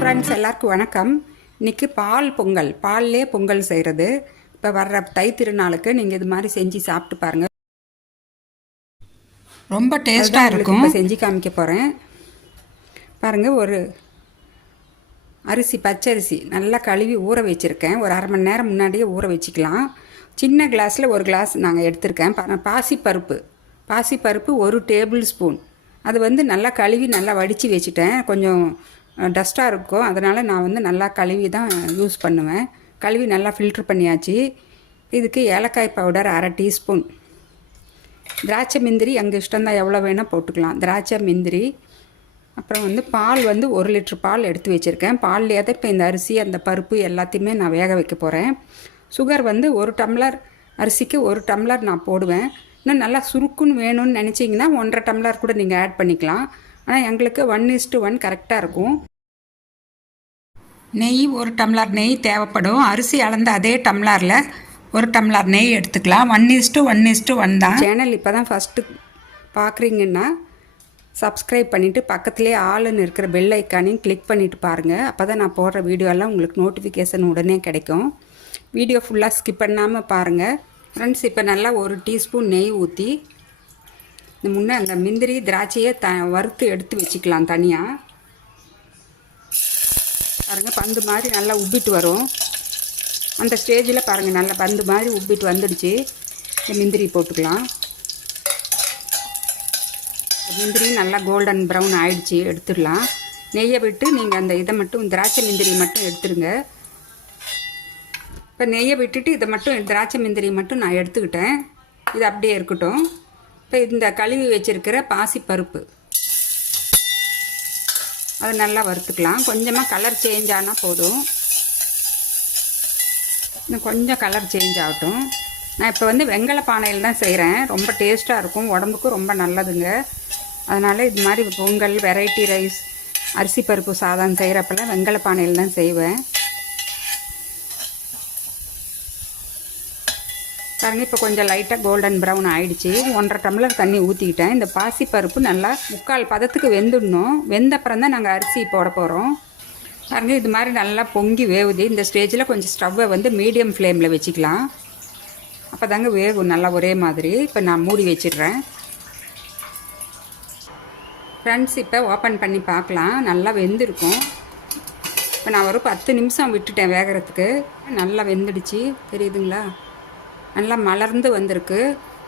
Friends எல்லாருக்கும் வணக்கம். இன்னைக்கு பால் பொங்கல். பால்லே பொங்கல் செய்கிறது இப்போ வர்ற தை திருநாளுக்கு நீங்கள் இது மாதிரி செஞ்சு சாப்பிட்டு பாருங்கள் ரொம்ப டேஸ்ட்டாக இருக்கும். செஞ்சு காமிக்க போகிறேன் பாருங்கள் ஒரு அரிசி பச்சரிசி நல்லா கழுவி ஊற வச்சுருக்கேன். ஒரு அரை மணி நேரம் முன்னாடியே ஊற வச்சுக்கலாம். சின்ன கிளாஸில் ஒரு கிளாஸ் நாங்கள் எடுத்திருக்கேன். பாசிப்பருப்பு. பாசிப்பருப்பு ஒரு டேபிள் ஸ்பூன். அது வந்து நல்லா கழுவி நல்லா வடித்து வச்சுட்டேன். கொஞ்சம் டஸ்ட்டாக இருக்கும். அதனால் நான் வந்து நல்லா கழுவி தான் யூஸ் பண்ணுவேன். கழுவி நல்லா ஃபில்ட்ரு பண்ணியாச்சு. இதுக்கு ஏலக்காய் பவுடர் அரை டீஸ்பூன் திராட்சை மிந்திரி எங்கள் இஷ்டம்தான் எவ்வளோ வேணால் போட்டுக்கலாம். திராட்சை முந்திரி. அப்புறம் வந்து பால் வந்து ஒரு லிட்டர் பால் எடுத்து வச்சுருக்கேன். பால்லையே தான் இப்போ இந்த அரிசி அந்த பருப்பு எல்லாத்தையுமே நான் வேக வைக்க போகிறேன் சுகர் வந்து ஒரு டம்ளர் அரிசிக்கு ஒரு டம்ளர் நான் போடுவேன். இன்னும் நல்லா சுருக்குன்னு வேணும்னு நினச்சிங்கன்னா ஒன்றரை டம்ளர் கூட நீங்கள் ஆட் பண்ணிக்கலாம். ஆனால் எங்களுக்கு ஒன் இஸ்டு ஒன் கரெக்டாக இருக்கும். நெய் ஒரு டம்ளர் நெய் தேவைப்படும். அரிசி அளந்த அதே டம்ளரில் ஒரு டம்ளர் நெய் எடுத்துக்கலாம். One is to one is to one தான். சேனல் இப்போ தான் ஃபஸ்ட்டு பார்க்குறீங்கன்னா சப்ஸ்கிரைப் பண்ணிவிட்டு பக்கத்துலேயே ஆளுன்னு இருக்கிற பெல் ஐக்கானையும் கிளிக் பண்ணிவிட்டு பாருங்கள் அப்போ தான் நான் போடுற வீடியோலாம் உங்களுக்கு நோட்டிஃபிகேஷன் உடனே கிடைக்கும். வீடியோ ஃபுல்லாக ஸ்கிப் பண்ணாமல் பாருங்கள் ஃப்ரெண்ட்ஸ் இப்போ நல்லா ஒரு டீஸ்பூன் நெய் ஊற்றி இந்த முன்னே அந்த முந்திரி திராட்சையை த வறுத்து எடுத்து வச்சுக்கலாம் தனியாக பாருங்கள் பந்து மாதிரி நல்லா உப்பிட்டு வரும். அந்த ஸ்டேஜில் பாருங்கள் நல்லா பந்து மாதிரி உப்பிட்டு வந்துடுச்சு. இந்த முந்திரி போட்டுக்கலாம். முந்திரி நல்லா கோல்டன் ப்ரௌன் ஆயிடுச்சு எடுத்துடலாம். நெய்யை விட்டு நீங்கள் அந்த இதை மட்டும் திராட்சை முந்திரி மட்டும் எடுத்துருங்க இப்போ நெய்யை விட்டுட்டு இதை மட்டும் திராட்சை முந்திரி மட்டும் நான் எடுத்துக்கிட்டேன். இது அப்படியே இருக்கட்டும். இப்போ இந்த கழுவி வச்சுருக்கிற பாசிப்பருப்பு. அதை நல்லா வறுத்துக்கலாம். கொஞ்சமாக கலர் சேஞ்ச் ஆனால் போதும். இன்னும் கொஞ்சம் கலர் சேஞ்ச் ஆகட்டும். நான் இப்போ வந்து வெங்கல பானையில் தான் செய்கிறேன் ரொம்ப டேஸ்ட்டாக இருக்கும். உடம்புக்கும் ரொம்ப நல்லதுங்க. அதனால் இது மாதிரி பொங்கல் வெரைட்டி ரைஸ் அரிசி பருப்பு சாதம் செய்கிறப்பெல்லாம் வெங்கல பானையில் தான் செய்வேன். தண்ணி இப்போ கொஞ்சம் லைட்டாக கோல்டன் ப்ரௌன் ஆயிடுச்சு. ஒன்றரை டம்ளர் தண்ணி ஊற்றிக்கிட்டேன் இந்த பாசி பருப்பு நல்லா முக்கால் பதத்துக்கு வெந்துடணும். வெந்த அப்புறம் தான் நாங்கள் அரிசி போட போகிறோம் பாருங்கள் இது மாதிரி நல்லா பொங்கி வேவுது. இந்த ஸ்டேஜில் கொஞ்சம் ஸ்டவ்வை வந்து மீடியம் ஃப்ளேமில் வச்சுக்கலாம். அப்போ தாங்க வேகும் நல்லா ஒரே மாதிரி. இப்போ நான் மூடி வச்சிடுறேன். ஃப்ரெண்ட்ஸ் இப்போ ஓப்பன் பண்ணி பார்க்கலாம். நல்லா வெந்திருக்கும். இப்போ நான் ஒரு பத்து நிமிஷம் விட்டுட்டேன் வேகிறதுக்கு. நல்லா வெந்துடுச்சு. தெரியுதுங்களா? நல்லா மலர்ந்து வந்திருக்கு.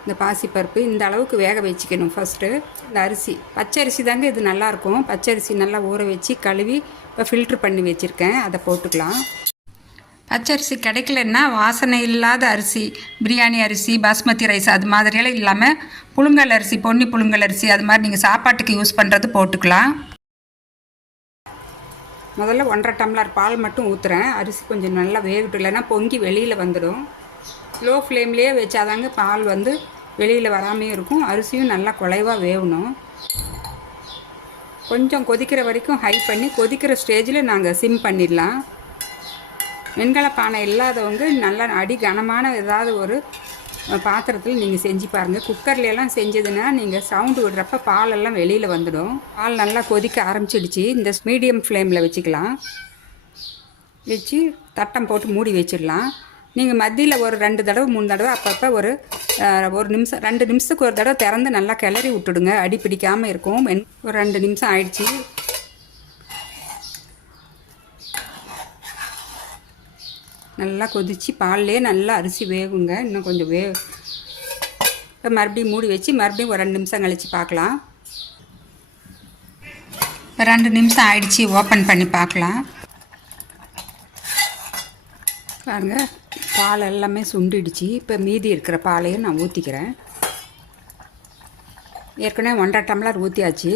இந்த பாசிப்பருப்பு இந்த அளவுக்கு வேக வச்சுக்கணும் ஃபஸ்ட்டு இந்த அரிசி பச்சரிசி தாங்க இது நல்லாயிருக்கும் பச்சரிசி நல்லா ஊற வச்சு கழுவி இப்போ ஃபில்ட்ரு பண்ணி வச்சுருக்கேன். அதை போட்டுக்கலாம். பச்சரிசி கிடைக்கலன்னா வாசனை இல்லாத அரிசி பிரியாணி அரிசி பாஸ்மதி ரைஸ் அது மாதிரியெல்லாம் இல்லாமல் புழுங்கல் அரிசி பொன்னி புழுங்கல் அரிசி அது மாதிரி நீங்கள் சாப்பாட்டுக்கு யூஸ் பண்ணுறது போட்டுக்கலாம். முதல்ல ஒன்றரை டம்ளர் பால் மட்டும் ஊற்றுறேன் அரிசி கொஞ்சம் நல்லா வேகட்டும். இல்லைன்னா பொங்கி வெளியில் வந்துடும். லோ ஃப்ளேம்லேயே வச்சாதாங்க பால் வந்து வெளியில் வராமையும் இருக்கும். அரிசியும் நல்லா குலைவாக வேகணும் கொஞ்சம் கொதிக்கிற வரைக்கும் ஹை பண்ணி கொதிக்கிற ஸ்டேஜில் நாங்கள் சிம் பண்ணிடலாம். வெண்கல பானை இல்லாதவங்க நல்லா அடி கனமான ஏதாவது ஒரு பாத்திரத்தில் நீங்கள் செஞ்சு பாருங்கள் குக்கர்லெல்லாம் செஞ்சதுன்னா நீங்கள் சவுண்டு விடுறப்ப பாலெல்லாம் வெளியில் வந்துடும். பால் நல்லா கொதிக்க ஆரம்பிச்சிடுச்சு. இந்த மீடியம் ஃப்ளேமில் வச்சுக்கலாம். வச்சு தட்டம் போட்டு மூடி வச்சிடலாம். நீங்கள் மத்தியில் ஒரு ரெண்டு தடவை மூணு தடவை அப்பப்போ ஒரு ஒரு நிமிஷம் ரெண்டு நிமிஷத்துக்கு ஒரு தடவை திறந்து நல்லா கிளறி விட்டுடுங்க. அடி பிடிக்காமல் இருக்கும். ஒரு ரெண்டு நிமிஷம் ஆயிடுச்சு. நல்லா கொதித்து பால்லே நல்லா அரிசி வேகுங்க. இன்னும் கொஞ்சம் வே இப்போ மறுபடியும் மூடி வச்சு மறுபடியும் ஒரு ரெண்டு நிமிஷம் கழித்து பார்க்கலாம் இப்போ ரெண்டு நிமிஷம் ஆயிடுச்சு. ஓப்பன் பண்ணி பார்க்கலாம் பாருங்கள் பால் எல்லாமே சுண்டிடுச்சு. இப்போ மீதி இருக்கிற பாலையும் நான் ஊற்றிக்கிறேன் ஏற்கனவே ஒன்றரை டம்ளர் ஊற்றியாச்சு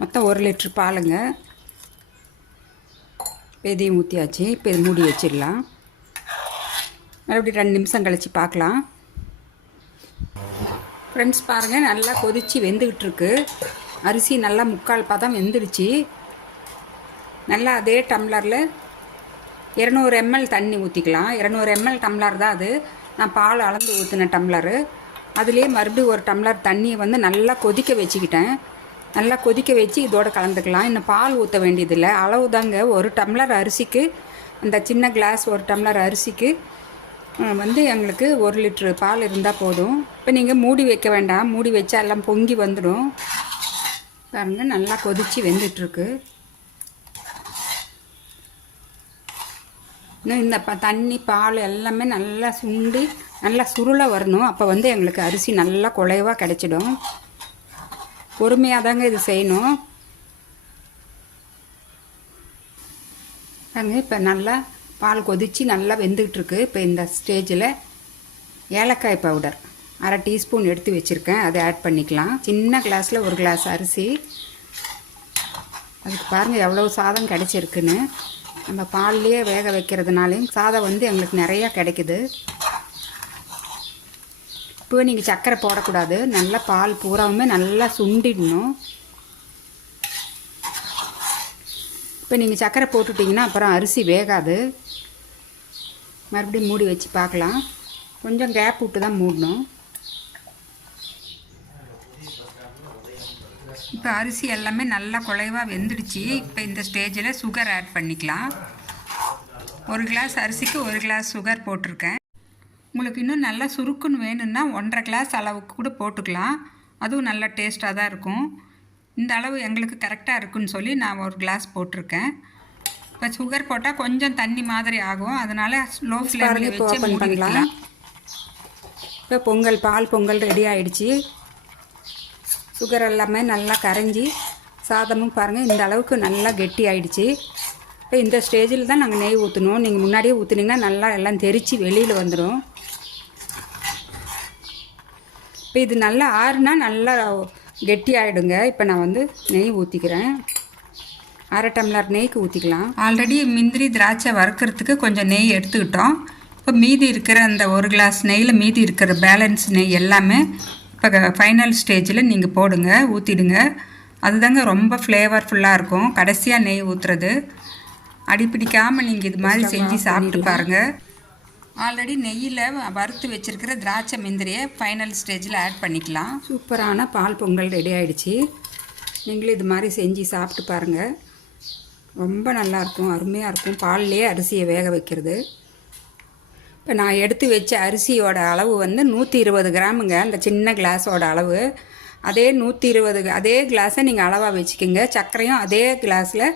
மொத்தம் ஒரு லிட்ரு பாலுங்க. இதையும் ஊற்றியாச்சு இப்போ இது மூடி வச்சிடலாம். மறுபடியும் ரெண்டு நிமிஷம் கழித்து பார்க்கலாம். ஃப்ரெண்ட்ஸ் பாருங்கள் நல்லா கொதித்து வெந்துக்கிட்டு இருக்கு அரிசி நல்லா முக்கால் பதம் வெந்துடுச்சு. நல்லா அதே டம்ளரில் இரநூறு எம்எல் தண்ணி ஊற்றிக்கலாம் இரநூறு எம்எல் டம்ளர் தான் அது. நான் பால் அளந்து ஊற்றின டம்ளரு. அதுலேயே மறுபடியும் ஒரு டம்ளர் தண்ணியை வந்து நல்லா கொதிக்க வச்சுக்கிட்டேன். நல்லா கொதிக்க வச்சு இதோட கலந்துக்கலாம். இன்னும் பால் ஊற்ற வேண்டியதில்லை. அளவு தாங்க. ஒரு டம்ளர் அரிசிக்கு அந்த சின்ன கிளாஸ் ஒரு டம்ளர் அரிசிக்கு வந்து எங்களுக்கு ஒரு லிட்ரு பால் இருந்தால் போதும். இப்போ நீங்கள் மூடி வைக்க வேண்டாம். மூடி வச்சா எல்லாம் பொங்கி வந்துடும். பாருங்க நல்லா கொதித்து வெந்துட்டுருக்கு. இன்னும் இந்த ப தண்ணி பால் எல்லாமே நல்லா சுண்டி நல்லா சுருளாக வரணும். அப்போ வந்து எங்களுக்கு அரிசி நல்லா குலைவாக கிடச்சிடும். பொறுமையாக தாங்க இது செய்யணும். பாருங்க இப்போ நல்லா பால் கொதித்து நல்லா வெந்துக்கிட்டு இப்போ இந்த ஸ்டேஜில் ஏலக்காய் பவுடர் அரை டீஸ்பூன் எடுத்து வச்சுருக்கேன். அதை ஆட் பண்ணிக்கலாம். சின்ன கிளாஸில் ஒரு கிளாஸ் அரிசி. அதுக்கு பாருங்கள் எவ்வளோ சாதம் கிடைச்சிருக்குன்னு. நம்ம பால்லையே வேக வைக்கிறதுனாலையும் சாதம் வந்து எங்களுக்கு நிறையா கிடைக்குது. இப்போ நீங்கள் சர்க்கரை போடக்கூடாது. நல்லா பால் பூராவுமே நல்லா சுண்டிடணும். இப்போ நீங்கள் சர்க்கரை போட்டுட்டிங்கன்னா அப்புறம் அரிசி வேகாது. மறுபடியும் மூடி வச்சு பார்க்கலாம். கொஞ்சம் கேப் விட்டு தான் மூடணும். இப்போ அரிசி எல்லாமே நல்லா குலைவாக வெந்துடுச்சு. இப்போ இந்த ஸ்டேஜில் சுகர் ஆட் பண்ணிக்கலாம். ஒரு கிளாஸ் அரிசிக்கு ஒரு கிளாஸ் சுகர் போட்டிருக்கேன். உங்களுக்கு இன்னும் நல்லா சுருக்குன்னு வேணும்னா ஒன்றரை கிளாஸ் அளவுக்கு கூட போட்டுக்கலாம். அதுவும் நல்லா டேஸ்ட்டாக தான் இருக்கும். இந்த அளவு எங்களுக்கு கரெக்டாக இருக்குன்னு சொல்லி நான் ஒரு கிளாஸ் போட்டிருக்கேன். இப்போ சுகர் போட்டால் கொஞ்சம் தண்ணி மாதிரி ஆகும். அதனால் லோ ஃப்ளேமில் இப்போ வச்சு ஓப்பன் பண்ணலாம் இப்போ பொங்கல் பால் பொங்கல் ரெடி ஆயிடுச்சு. சுகர் எல்லாமே நல்லா கரைஞ்சி சாதமும் பாருங்கள் இந்த அளவுக்கு நல்லா கெட்டி ஆயிடுச்சு. இப்போ இந்த ஸ்டேஜில் தான் நாங்கள் நெய் ஊற்றணும் நீங்கள் முன்னாடியே ஊற்றுனீங்கன்னா நல்லா எல்லாம் தெரித்து வெளியில் வந்துடும் இப்போ இது நல்லா ஆறுனா நல்லா கெட்டி ஆகிடுங்க இப்போ நான் வந்து நெய் ஊற்றிக்கிறேன் அரை டம்ளர் நெய்க்கு ஊற்றிக்கலாம் ஆல்ரெடி முந்திரி திராட்சை வறுக்கிறதுக்கு கொஞ்சம் நெய் எடுத்துக்கிட்டோம். இப்போ மீதி இருக்கிற அந்த ஒரு கிளாஸ் நெய்யில் மீதி இருக்கிற பேலன்ஸ் நெய் எல்லாமே இப்போ ஃபைனல் ஸ்டேஜில் நீங்கள் போடுங்க ஊற்றிடுங்க அதுதாங்க ரொம்ப ஃப்ளேவர்ஃபுல்லாக இருக்கும். கடைசியாக நெய் ஊற்றுறது அடிப்பிடிக்காமல் நீங்கள் இது மாதிரி செஞ்சு சாப்பிட்டு பாருங்கள் ஆல்ரெடி நெய்யில் வறுத்து வச்சிருக்கிற திராட்சை முந்திரியை ஃபைனல் ஸ்டேஜில் ஆட் பண்ணிக்கலாம். சூப்பரான பால் பொங்கல் ரெடி ஆயிடுச்சு. நீங்களும் இது மாதிரி செஞ்சு சாப்பிட்டு பாருங்கள் ரொம்ப நல்லாயிருக்கும் அருமையாக இருக்கும். பால்லேயே அரிசியை வேக வைக்கிறது. இப்போ நான் எடுத்து வச்ச அரிசியோட அளவு வந்து நூற்றி இருபது கிராமுங்க. அந்த சின்ன கிளாஸோட அளவு. அதே நூற்றி இருபது அதே கிளாஸை நீங்கள் அளவாக வச்சுக்கோங்க. சர்க்கரையும் அதே கிளாஸில்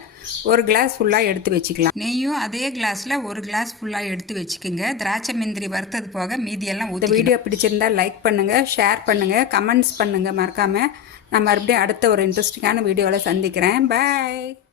ஒரு கிளாஸ் ஃபுல்லாக எடுத்து வச்சுக்கலாம். நெய்யும் அதே கிளாஸில் ஒரு கிளாஸ் ஃபுல்லாக எடுத்து வச்சுக்கோங்க. திராட்சை முந்திரி வறுத்தது போக மீதியெல்லாம் இந்த வீடியோ பிடிச்சிருந்தால் லைக் பண்ணுங்கள் ஷேர் பண்ணுங்கள் கமெண்ட்ஸ் பண்ணுங்கள் மறக்காமல் நான் மறுபடியும் அடுத்த ஒரு இன்ட்ரெஸ்டிங்கான வீடியோவில் சந்திக்கிறேன். பாய்